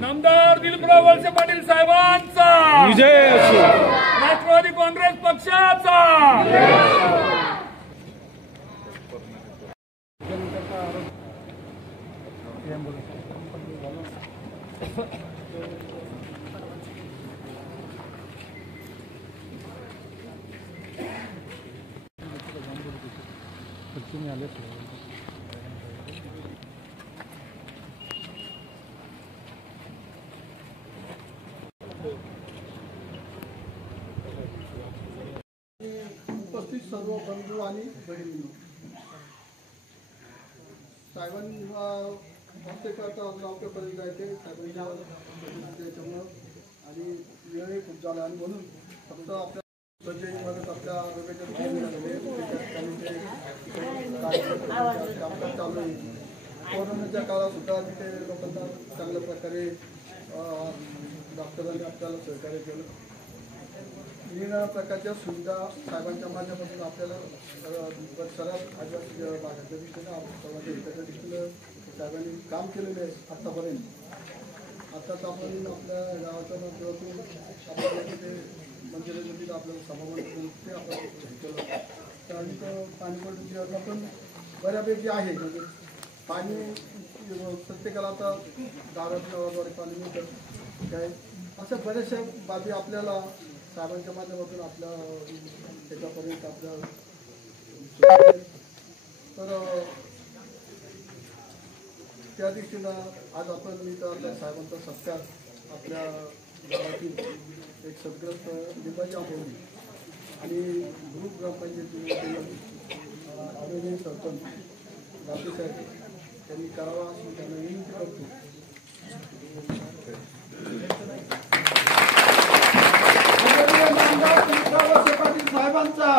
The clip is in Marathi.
नामदार दिलीपराव वळसे पाटील साहेबांचा विजय असो. राष्ट्रवादी काँग्रेस पक्षाचा उपस्थित सर्व बंधू आणि बहिणींनो, साहेबांना प्रत्येकाचा गावपर्यंत जायचे साहेबांच्यामुळं आणि वेळही खूप झाला आणि म्हणून फक्त आपल्या मदत आपल्या आरोग्याच्या कामकाज चालू आहे. कोरोनाच्या काळात सुद्धा तिथे लोकांना चांगल्या प्रकारे डॉक्टरांनी आपल्याला सहकार्य केलं. विविध प्रकारच्या सुविधा साहेबांच्या माध्यमातून आपल्याला परिसरात आदिवासी भागाच्या दृष्टीनं समाज हिताच्या दृष्टीनं साहेबांनी काम केलेलं आहे आत्तापर्यंत. आत्ताच आपण आपल्या गावाच्या माध्यमातून आपल्याला तिथे मंदिरामध्ये आपल्याला सभामंडळ ते आपण केलं. त्यानंतर पाणीपट्टी योजना पण बऱ्यापैकी आहे. म्हणजे पाणी प्रत्येकाला आता दारात नळाद्वारे पाणी मिळतं काय अशा बऱ्याचशा बाबी आपल्याला साहेबांच्या माध्यमातून आपल्या त्याच्यापर्यंत आपल्या तर त्या दृष्टीनं आज आपण मी तर साहेबांचा सत्कार आपल्या गावातील एक सदग्रस्त लिंबाच्या बोली आणि ग्रुप ग्रामपंचायतीचे आदरणीय सरपंच राजेसाहेब त्यांनी करावा अशी त्यांना विनंती करतो. साहेबांचा